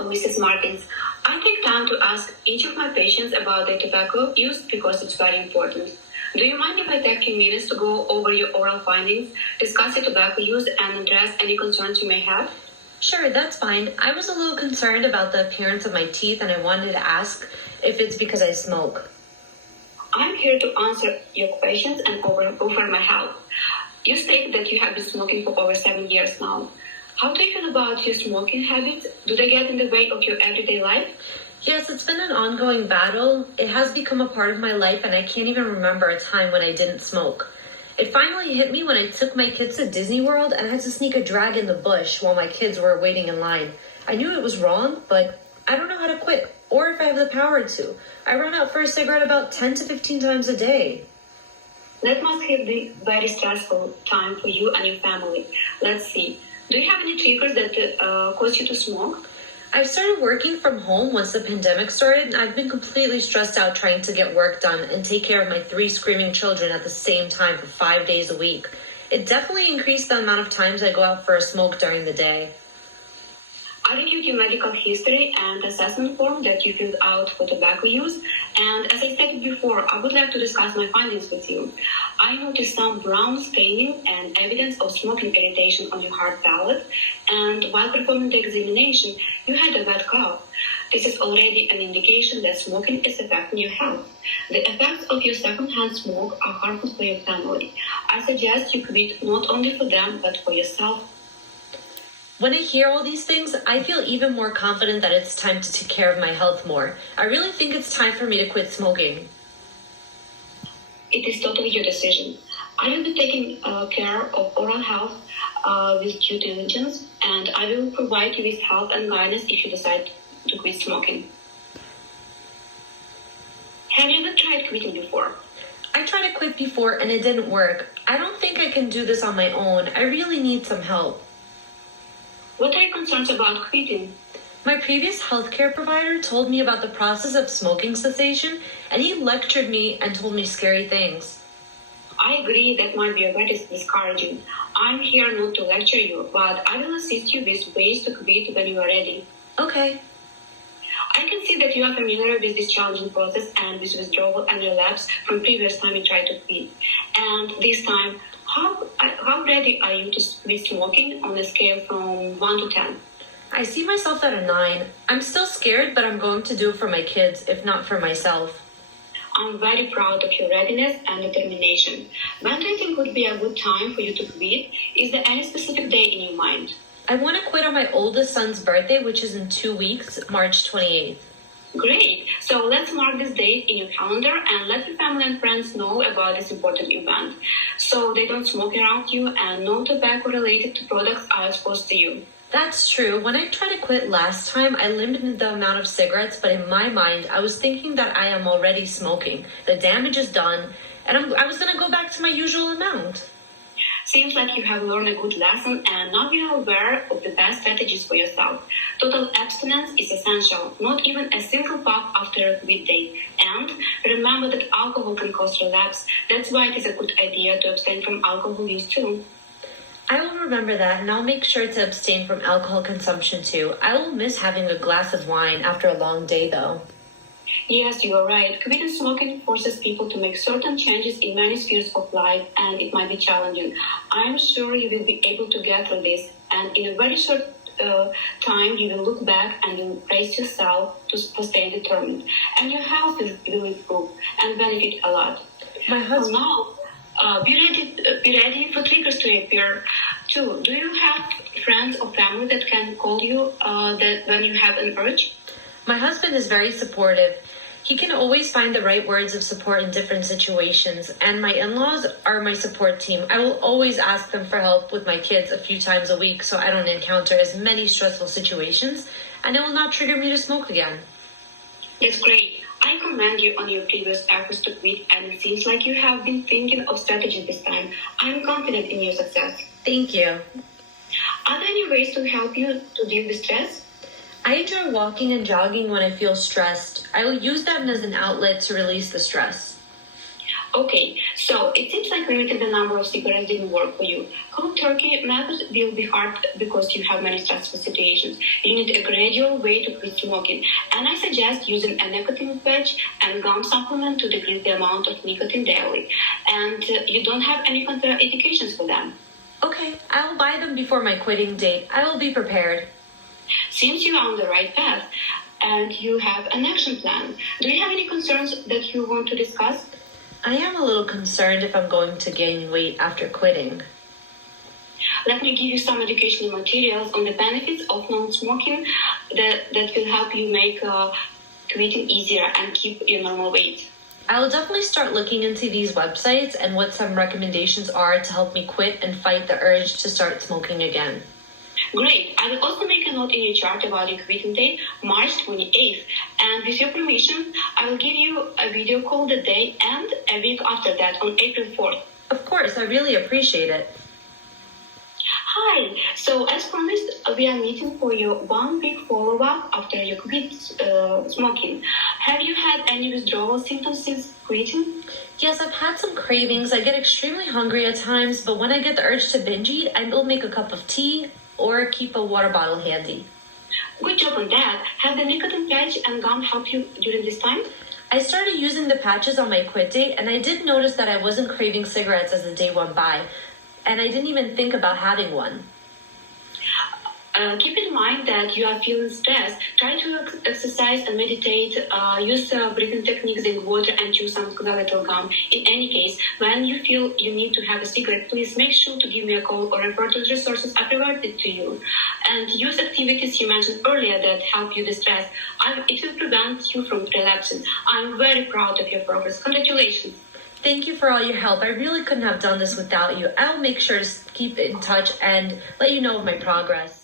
Hello, Mrs. Martins. I take time to ask each of my patients about their tobacco use because it's very important. Do you mind if I take a few minutes to go over your oral findings, discuss your tobacco use, and address any concerns you may have? Sure, that's fine. I was a little concerned about the appearance of my teeth, and I wanted to ask if it's because I smoke. I'm here to answer your questions and offer my help. You stated that you have been smoking for over 7 years now. How do you feel about your smoking habits? Do they get in the way of your everyday life? Yes, it's been an ongoing battle. It has become a part of my life, and I can't even remember a time when I didn't smoke. It finally hit me when I took my kids to Disney World and had to sneak a drag in the bush while my kids were waiting in line. I knew it was wrong, but I don't know how to quit, or if I have the power to. I run out for a cigarette about 10 to 15 times a day. That must have been a very stressful time for you and your family. Let's see. Do you have any triggers that cause you to smoke? I started working from home once the pandemic started, and I've been completely stressed out trying to get work done and take care of my 3 screaming children at the same time for 5 days a week. It definitely increased the amount of times I go out for a smoke during the day. I reviewed your medical history and assessment form that you filled out for tobacco use, and as I stated before, I would like to discuss my findings with you. I noticed some brown staining and evidence of smoking irritation on your hard palate, and while performing the examination, you had a wet cough. This is already an indication that smoking is affecting your health. The effects of your secondhand smoke are harmful for your family. I suggest you quit not only for them, but for yourself. When I hear all these things, I feel even more confident that it's time to take care of my health more. I really think it's time for me to quit smoking. It is totally your decision. I will be taking care of oral health with due diligence, and I will provide you with help and guidance if you decide to quit smoking. Have you ever tried quitting before? I tried to quit before and it didn't work. I don't think I can do this on my own. I really need some help. What are your concerns about quitting? My previous healthcare provider told me about the process of smoking cessation, and he lectured me and told me scary things. I agree that might be a bit discouraging. I'm here not to lecture you, but I will assist you with ways to quit when you are ready. Okay. I can see that you are familiar with this challenging process and with withdrawal and relapse from previous time you tried to quit. And this time, how ready are you to quit smoking on a scale from 1 to 10? I see myself at a 9. I'm still scared, but I'm going to do it for my kids, if not for myself. I'm very proud of your readiness and determination. When do you think would be a good time for you to quit? Is there any specific day in your mind? I want to quit on my oldest son's birthday, which is in 2 weeks, March 28th. Great. So let's mark this date in your calendar and let your family and friends know about this important event so they don't smoke around you and no tobacco related to products are exposed to you. That's true. When I tried to quit last time, I limited the amount of cigarettes, but in my mind, I was thinking that I am already smoking. The damage is done, and I was going to go back to my usual amount. Seems like you have learned a good lesson and now you are aware of the best strategies for yourself. Total abstinence is essential, not even a single puff after a quit day. And remember that alcohol can cause relapse. That's why it is a good idea to abstain from alcohol use too. I will remember that, and I'll make sure to abstain from alcohol consumption too. I will miss having a glass of wine after a long day though. Yes, you are right. Quitting smoking forces people to make certain changes in many spheres of life, and it might be challenging. I'm sure you will be able to get through this, and in a very short time, you will look back and you will praise yourself for staying determined, and your health will improve and benefit a lot. My husband. So now, be ready for triggers to appear too. Do you have friends or family that can call you that when you have an urge? My husband is very supportive. He can always find the right words of support in different situations, and my in-laws are my support team. I will always ask them for help with my kids a few times a week so I don't encounter as many stressful situations, and it will not trigger me to smoke again. That's great. I commend you on your previous efforts to quit, and it seems like you have been thinking of strategy this time. I'm confident in your success. Thank you. Are there any ways to help you to deal with stress? I enjoy walking and jogging when I feel stressed. I will use that as an outlet to release the stress. Okay, so it seems like limiting the number of cigarettes didn't work for you. Cold turkey method will be hard because you have many stressful situations. You need a gradual way to quit smoking, and I suggest using a nicotine patch and gum supplement to decrease the amount of nicotine daily. And you don't have any contraindications for them. Okay, I will buy them before my quitting date. I will be prepared. Seems you are on the right path, and you have an action plan. Do you have any concerns that you want to discuss? I am a little concerned if I'm going to gain weight after quitting. Let me give you some educational materials on the benefits of non-smoking that will help you make quitting easier and keep your normal weight. I will definitely start looking into these websites and what some recommendations are to help me quit and fight the urge to start smoking again. Great. I will also make a note in your chart about your quitting date, March 28th. And with your permission, I will give you a video call the day and a week after that on April 4th. Of course, I really appreciate it. Hi. So as promised, we are meeting for your 1 week follow-up after you quit smoking. Have you had any withdrawal symptoms since quitting? Yes, I've had some cravings. I get extremely hungry at times, but when I get the urge to binge eat, I will make a cup of tea or keep a water bottle handy. Good job on that. Have the nicotine patch and gum help you during this time? I started using the patches on my quit date, and I did notice that I wasn't craving cigarettes as the day went by, and I didn't even think about having one. Keep in mind that you are feeling stressed. Try to exercise and meditate. Use breathing techniques in water and chew some xylitol gum. In any case, when you feel you need to have a cigarette, please make sure to give me a call or refer to the resources I provided to you. And use activities you mentioned earlier that help you distress. It will prevent you from relapsing. I'm very proud of your progress. Congratulations. Thank you for all your help. I really couldn't have done this without you. I will make sure to keep in touch and let you know of my progress.